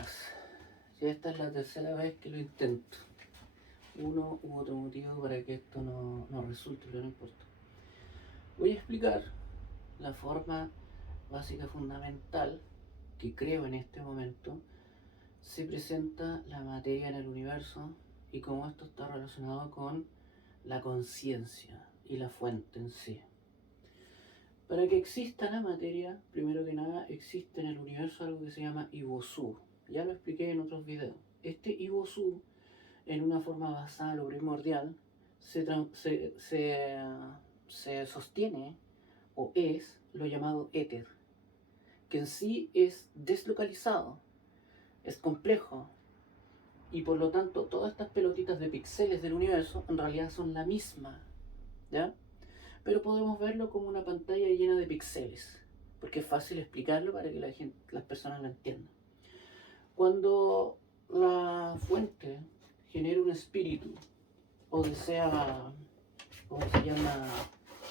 Buenas. Ya esta es la tercera vez que lo intento. Uno u otro motivo para que esto no resulte, pero no importa. Voy a explicar la forma básica fundamental que creo en este momento se presenta la materia en el universo y cómo esto está relacionado con la conciencia y la fuente en sí. Para que exista la materia, primero que nada, existe en el universo algo que se llama Ibosu. Ya lo expliqué en otros videos. Este Ibosu, en una forma basal o primordial, se sostiene o es lo llamado éter, que en sí es deslocalizado, es complejo, y por lo tanto todas estas pelotitas de píxeles del universo en realidad son la misma, ¿ya? Pero podemos verlo como una pantalla llena de píxeles, porque es fácil explicarlo para que las personas lo entiendan. Cuando la fuente genera un espíritu o desea, ¿cómo se llama?,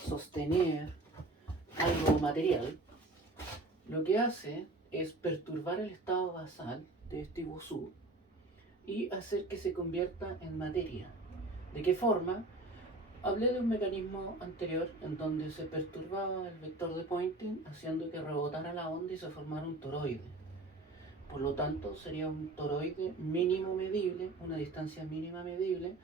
sostener algo material, lo que hace es perturbar el estado basal de este Ibosu y hacer que se convierta en materia. ¿De qué forma? Hablé de un mecanismo anterior en donde se perturbaba el vector de Poynting haciendo que rebotara la onda y se formara un toroide. Por lo tanto, sería un toroide mínimo medible, una distancia mínima medible,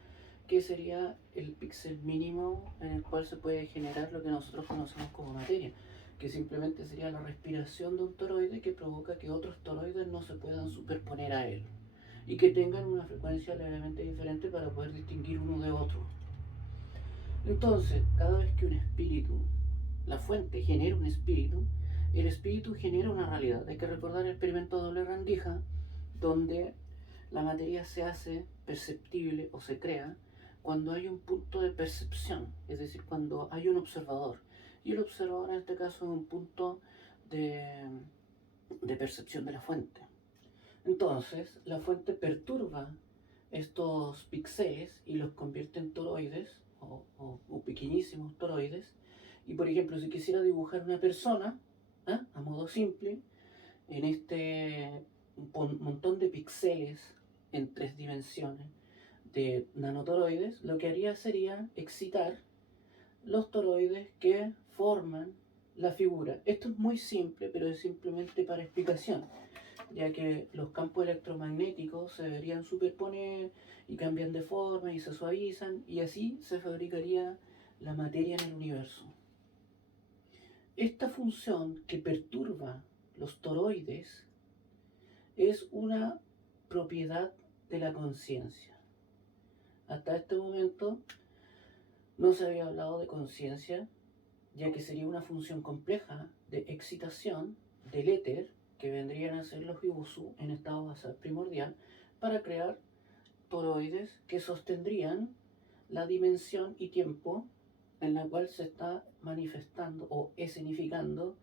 que sería el píxel mínimo en el cual se puede generar lo que nosotros conocemos como materia, que simplemente sería la respiración de un toroide que provoca que otros toroides no se puedan superponer a él y que tengan una frecuencia levemente diferente para poder distinguir uno de otro. Entonces, cada vez que un espíritu, la fuente genera un espíritu, el espíritu genera una realidad. Hay que recordar el experimento de doble rendija, donde la materia se hace perceptible o se crea cuando hay un punto de percepción, es decir, cuando hay un observador. Y el observador en este caso es un punto de percepción de la fuente. Entonces, la fuente perturba estos píxeles y los convierte en toroides o pequeñísimos toroides. Y por ejemplo, si quisiera dibujar una persona, a modo simple, en este montón de píxeles en 3 dimensiones de nanotoroides, lo que haría sería excitar los toroides que forman la figura. Esto es muy simple, pero es simplemente para explicación, ya que los campos electromagnéticos se deberían superponer y cambian de forma y se suavizan, y así se fabricaría la materia en el universo. Esta función que perturba los toroides es una propiedad de la conciencia. Hasta este momento no se había hablado de conciencia, ya que sería una función compleja de excitación del éter, que vendrían a ser los Ibosu en estado basal primordial, para crear toroides que sostendrían la dimensión y tiempo en la cual se está manifestando o escenificando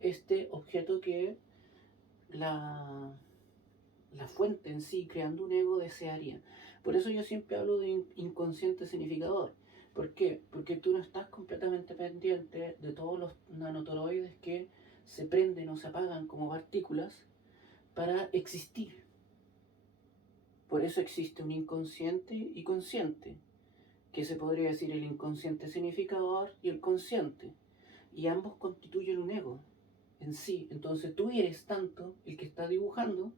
este objeto que la fuente en sí, creando un ego, desearía. Por eso yo siempre hablo de inconsciente significador. ¿Por qué? Porque tú no estás completamente pendiente de todos los nanotoroides que se prenden o se apagan como partículas para existir. Por eso existe un inconsciente y consciente, que se podría decir el inconsciente significador y el consciente. Y ambos constituyen un ego en sí. Entonces tú eres tanto el que está dibujando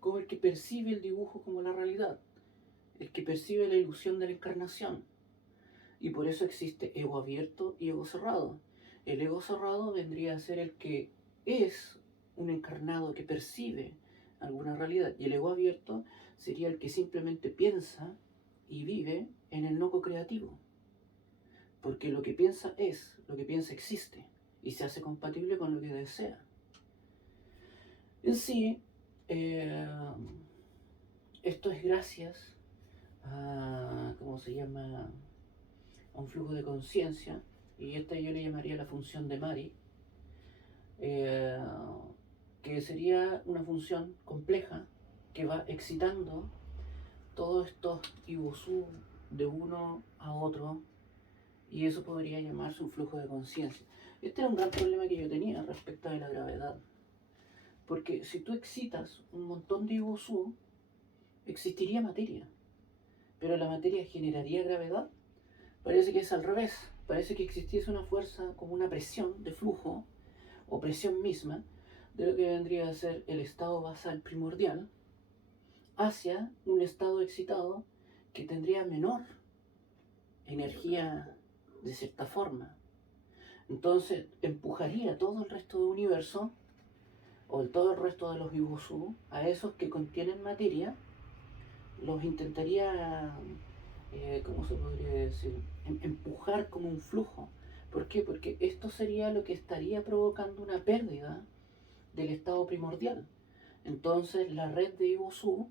como el que percibe el dibujo como la realidad, el que percibe la ilusión de la encarnación. Y por eso existe ego abierto y ego cerrado. El ego cerrado vendría a ser el que es un encarnado que percibe alguna realidad, y el ego abierto sería el que simplemente piensa y vive en el no co-creativo. Porque lo que piensa es, lo que piensa existe y se hace compatible con lo que desea. En sí, esto es gracias a, ¿cómo se llama?, a un flujo de conciencia, y esta yo le llamaría la función de Mari, que sería una función compleja que va excitando todos estos Ibosu de uno a otro, y eso podría llamarse un flujo de conciencia. Este era un gran problema que yo tenía respecto de la gravedad, Porque si tú excitas un montón de Iwosú, existiría materia. Pero la materia generaría gravedad. Parece que es al revés. Parece que existiese una fuerza como una presión de flujo o presión misma de lo que vendría a ser el estado basal primordial hacia un estado excitado que tendría menor energía de cierta forma. Entonces empujaría todo el resto del universo o todo el resto de los Iwosú a esos que contienen materia, los intentaría, ¿cómo se podría decir? Empujar como un flujo. ¿Por qué? Porque esto sería lo que estaría provocando una pérdida del estado primordial. Entonces la red de Iwosú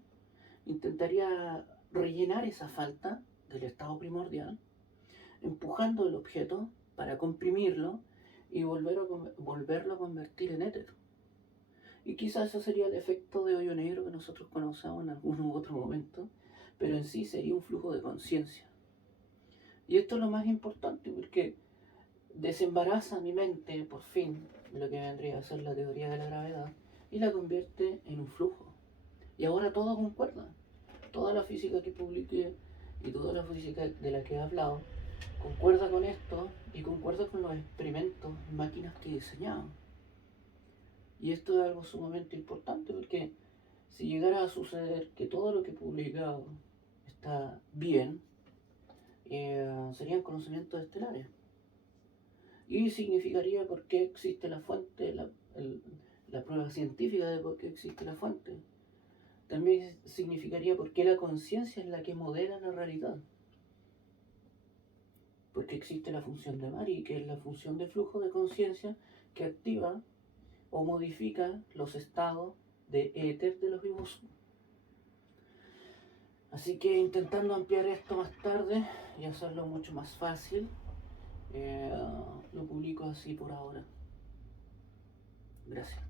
intentaría rellenar esa falta del estado primordial, empujando el objeto para comprimirlo y volverlo a convertir en éter. Y quizás eso sería el efecto de hoyo negro que nosotros conocemos en algún u otro momento, pero en sí sería un flujo de conciencia. Y esto es lo más importante porque desembaraza mi mente, por fin, de lo que vendría a ser la teoría de la gravedad y la convierte en un flujo. Y ahora todo concuerda. Toda la física que publiqué y toda la física de la que he hablado concuerda con esto y concuerda con los experimentos, máquinas que he diseñado. Y esto es algo sumamente importante porque si llegara a suceder que todo lo que he publicado está bien, serían conocimientos estelares. Y significaría por qué existe la fuente, la prueba científica de por qué existe la fuente. También significaría por qué la conciencia es la que modela la realidad. Porque existe la función de Mari, que es la función de flujo de conciencia que activa o modifica los estados de éter de los vivos. Así que intentando ampliar esto más tarde y hacerlo mucho más fácil, lo publico así por ahora. Gracias.